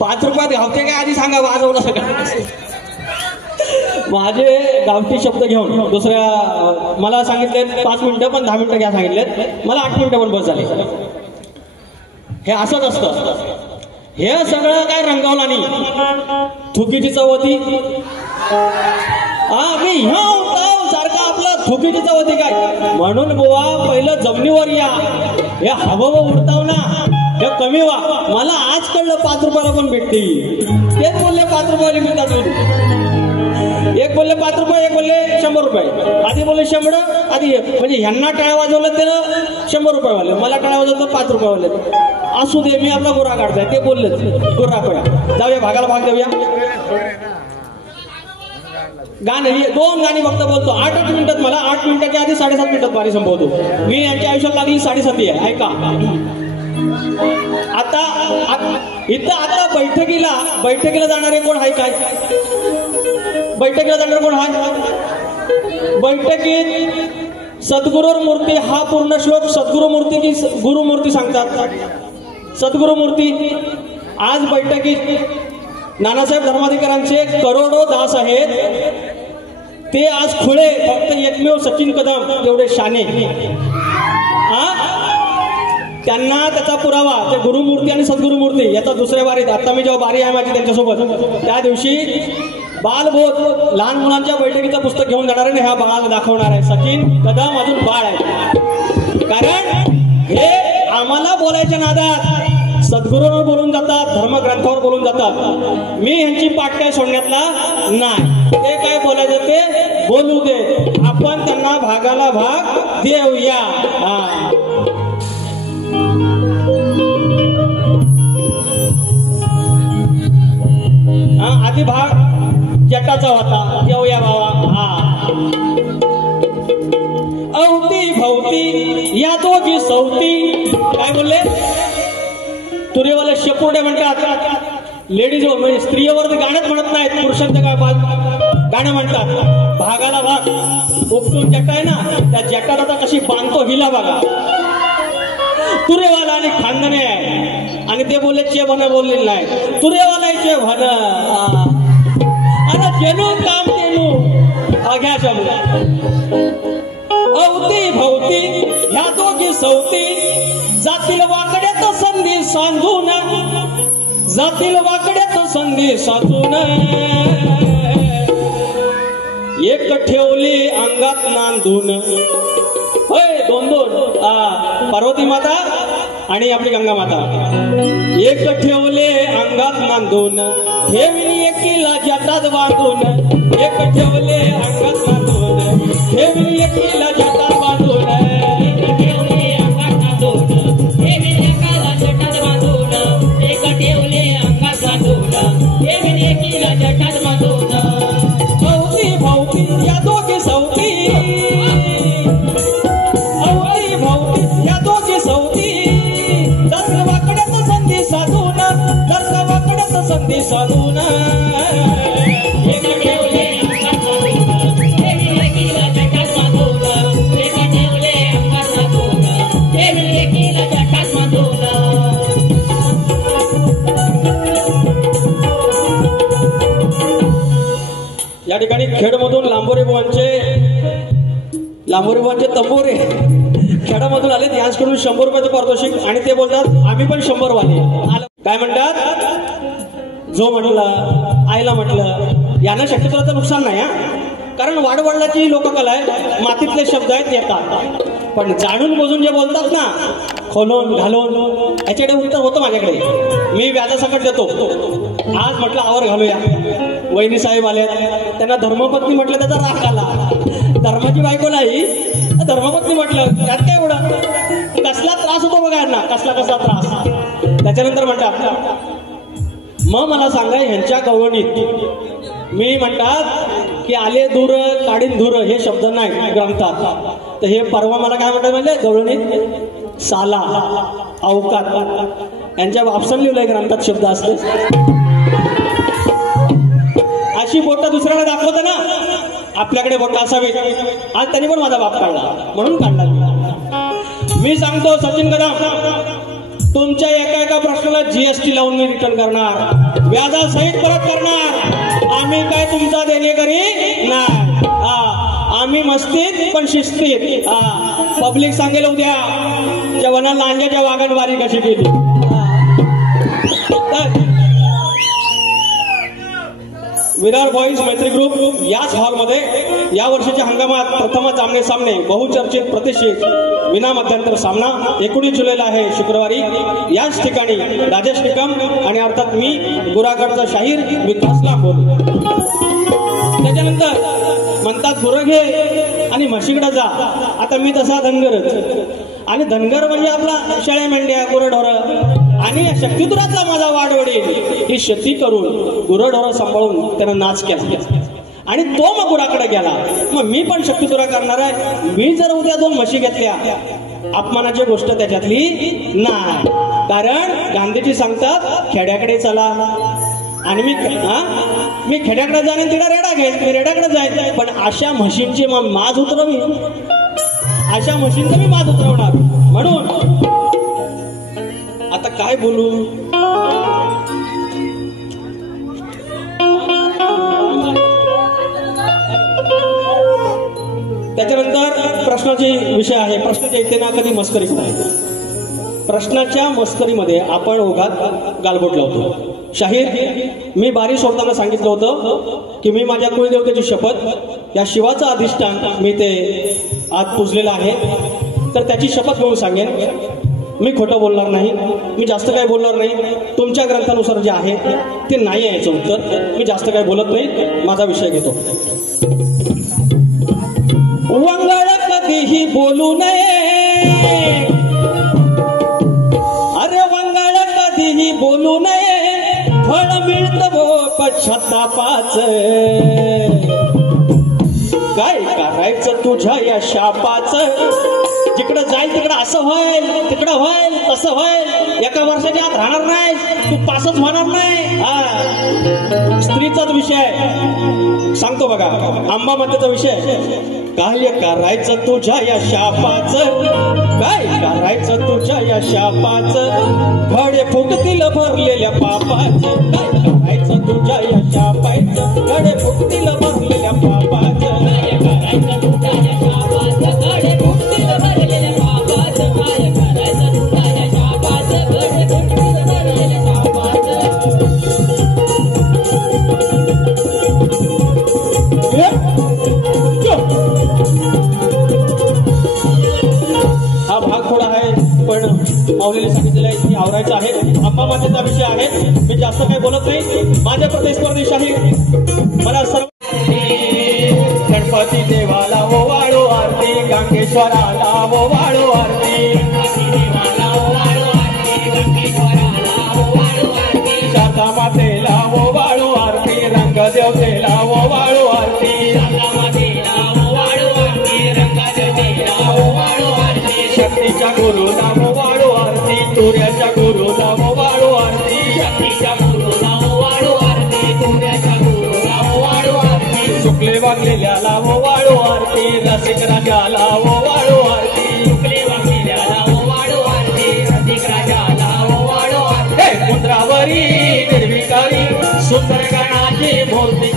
5 रुपयात गावते काय आधी सांगा वाजवलं सगळं. माझे गावठी शब्द घेऊन दुसऱ्या मला सांगितले 5 मिनिटं पण 10 मिनिटं घ्या सांगितलेत, मला 8 मिनिटं पण बस झाले. हे असंच असतं. हे सगळं काय रंगावला नाही. थुकीची चव होती. मी ह्या सारखा आपला थुकीची चव होती काय म्हणून बुवा पहिलं जमिनीवर या. हे हवं उडताव ना हे कमी व्हा. मला आज कळलं 5 रुपयाला पण भेटते. तेच बोलले 5 रुपयाला मिळतात. एक बोलले 5 रुपये, एक बोलले 100 रुपये. आधी बोलले 100, आधी म्हणजे ह्यांना टाळ्या वाजवलं त्यानं 100 रुपये वाले, मला टाळ्या वाजवलं 5 रुपये वाले. असू दे, मी आपला गुरा काढताय. ते बोललेच गुरा पळा. जाऊया भागाला भाग देऊया. गाणं 2 गाणी फक्त बोलतो. 8 मिनिटात. मला 8 मिनिटाच्या आधी 7.5 मिनिटात गाणी संपवतो. मी यांच्या आयुष्यात लागली 7.5 आहे. ऐका आता इथं आता बैठकीला जाणारे कोण आहे काय? बैठकीला जाणार कोण आहे? बैठकीत सद्गुरू मूर्ती हा पूर्ण श्लोक सद्गुरू मूर्ती की गुरुमूर्ती सांगतात. सद्गुरू मूर्ती. आज बैठकीत नानासाहेब धर्माधिकाऱ्यांचे करोडो दास आहेत. ते आज खुळे फक्त एकमेव सचिन कदम एवढे शाने. त्यांना त्याचा पुरावा ते गुरुमूर्ती आणि सद्गुरुमूर्ती याचा दुसऱ्या बारीत. आता मी जेव्हा बारी आहे माझी त्यांच्यासोबत त्या दिवशी बालबोध लहान मुलांच्या बैठकीचं पुस्तक घेऊन जाणार आहे. ह्या बाळाला दाखवणार आहे. सचिन कदम अजून बाळ आहे. कारण हे आम्हाला बोलायच्या नादात सद्गुरूंवर बोलून जातात, धर्मग्रंथावर बोलून जातात. मी ह्यांची पाठ काय सोडण्यातला नाही. ते काय बोलायचं ते बोलू दे. आपण त्यांना भागाला भाग देऊया. आधी भाग जटाचा होता. देऊया बाबा. अवती भवती या दोघी सवती. काय बोलले? तुरेवाले शेपुर्डे म्हणतात. लेडीज म्हणजे स्त्रियवर गाणंच म्हणत नाहीत. पुरुषांचं काय गाणं म्हणतात. भागाला भाग. उपटून जटा आहे ना, त्या जटात आता कशी बांधतो हिला बघा. तुरेवाला आणि खानदाने आहे. आणि ते बोलले चे भन बोललेलं नाही. तुरेवाला चे भन आता जेनू काम तेनू घ्या शब्द. अवती भवती ह्या दोघी सवती. जातील वाकड्यात संधी सांधून. जातील वाकड्यात संधी साचून. एक ठेवली अंगात नांदून. होय 2-2 पार्वती माता आणि आपली गंगा माता. एक ठेवले अंगात नांदून. ठेवली एकीला जटात बांधून. एक ठेवले अंगात नांदून. ठेवली एकीला जटात बांधून. ठेवले अंगात नांदून. ठेवली एकाला जटात बांधून. एक ठेवले अंगात बांधून. ठेवली एकीला जटात बांधून. भवती भवती या दोघी सवती. संधी साधून. एक ठेवले अंगात बांधून. ठेवली एकीला जटात बांधून. एक ठेवले अंगात बांधून. ठेवली एकीला जटात बांधून. या ठिकाणी खेडमधून लांबोरे बुवांचे तंबोरे खेडामधून आले. यांच्याकडून 100 रुपयाचं पारितोषिक. आणि ते बोलतात आम्ही पण 100 वाले. काय म्हणतात? जो म्हटलं आईला म्हटलं यानं शक्यतो नुकसान नाही. कारण वाडवडिलाची लोककला आहे. मातीतले शब्द आहेत येतात. पण जाणून बुजून जे बोलतात ना खोलून घालून याच्याकडे उत्तर होतं माझ्याकडे. मी व्याजासकट देतो. आज म्हटलं आवर घालूया. वहिनी साहेब आले. त्यांना धर्मपत्नी म्हटलं त्याचा राग आला. धर्माची बायको नाही धर्मपत्नी म्हटलं त्यात काय एवढं. कसला त्रास होतो बघा यांना. कसला त्रास. त्याच्यानंतर म्हणतात मग मला सांगा ह्यांच्या गवळणीत मी म्हणतात की आले दूर काढीन धूर हे शब्द नाही ग्रंथात. तर हे परवा मला काय म्हणतात म्हणजे गवळणीत साला अवकात यांच्या वापसन लिहिलंय ग्रंथात शब्द असते. अशी बोटं दुसऱ्याला दाखवतं ना आपल्याकडे बोटं असावी. आज त्यांनी पण माझा बाप काढला म्हणून काढला. मी सांगतो सचिन कदम तुमच्या एका एका प्रश्नाला जीएसटी लावून मी रिटर्न करणार, व्याजासहित परत करणार. आम्ही काय तुमचा देणेकरी नाही. आम्ही मस्तीत पण शिस्तीत. पब्लिक सांगेल उद्या जेव्हा लांजाच्या वागण वारी कशी केली. विरार बॉईज मैत्री ग्रुप याच हॉलमध्ये या वर्षीच्या हंगामात प्रथमच आमने सामने बहुचर्चित प्रतिष्ठित विना मध्यंतर सामना 19 जुलैला आहे शुक्रवारी. याच ठिकाणी राजेश निकम आणि अर्थात मी गुरागडचा शाहीर विकास लांबोर. त्याच्यानंतर म्हणतात गुरं घे आणि म्हशीकडे जा. आता मी तसा धनगरच, आणि धनगर म्हणजे आपला शेळ्या मेंढ्या गुरंढोरं आणि शक्तिधुरातला माझा वाडवडील ही शेती करून गुरंढोरं सांभाळून त्यानं नाच केला आणि तो मग गुराकडे गेला. मग मी पण शक्तिधुरा करणार आहे. मी जर उद्या 2 म्हशी घेतल्या अपमानाची गोष्ट त्याच्यातली नाही. कारण गांधीजी सांगतात खेड्याकडे चला आणि मी खेड्याकडे जाईन तिला रेडा घेईन, मी रेड्याकडे जाईन. पण अशा म्हशींची मग माज उतरवी, अशा म्हशींचं मी माज उतरवणार. म्हणून आता काय बोलू. त्याच्यानंतर प्रश्नाचे विषय आहे. प्रश्नाच्या इथे ना कधी मस्करी करायची. प्रश्नाच्या मस्करीमध्ये आपण ओघात गालबोट लावतो. शाहीर मी बारी सोडताना सांगितलं होतं की मी माझ्या कुलदेवतेची शपथ, या शिवाचं अधिष्ठान मी ते आज पुजलेलं आहे, तर त्याची शपथ घेऊन सांगेन. मी खोटं बोलणार नाही, मी जास्त काही बोलणार नाही. तुमच्या ग्रंथानुसार जे आहे ते नाही यायचं उत्तर. मी जास्त काही बोलत नाही, माझा विषय घेतो. वंगळ कधीही बोलू नये, अरे वंगळ कधीही बोलू नये, फळ मिळतं वो पश्चातापाच. काय करायचं तुझ्या या शापाचं, जिकडं जाईल तिकडं असं होईल, तिकडं होईल, तसं होईल. एका वर्षाच्या आत राहणार नाही तू, पासच होणार नाही. स्त्रीचाच विषय सांगतो बघा, आंबा मातेचा विषय. काय करायचं तुझ्या या शापाचं, काय करायचं तुझ्या या शापाचं, घडे फुटतील भरलेल्या पापाचं. काय करायचं तुझ्या या शापाचं, घडे फुटतील भरलेल्या पापाचं. काय करायचं तुझ्या या शापाचं, घडे फुटतील भरलेल्या पापाचं. काय करायचं तुझ्या या शापाचं, घडे फुटतील भरलेल्या पापाचं. हा भाग थोडा आहे पण माऊलीने सांगितलेलं आहे की आवरायचं आहे. अंबा मातेचा विषय आहे, मी जास्त काही बोलत नाही. माझ्या प्रतिस्पर्धी शाहीर मला सर्व गणपती देवाला ओ वाळू आरती, गंगेश्वराला ओ वाळू आरती, शारदा मातेला ओ वाळू आरती, रंगदेवतेला ओ वाळू आरती, शक्तीच्या गुरुला ओ वाळू आरती, सूर्याच्या गुरुला ओ वाळू आरती, शक्तीच्या गुरुला ओ वाळू आरती, सूर्याच्या गुरुला ओ वाळू आरती, चुकले वागलेल्याला ओ वाळू आरती, रसिक राजाला ओ वाळू आरती, चुकले वागलेल्याला ओ वाळू आरती, रसिक राजाला ओ वाळू आरती. मुद्रावरी निर्विकारी सुंदर गणाची मूर्ती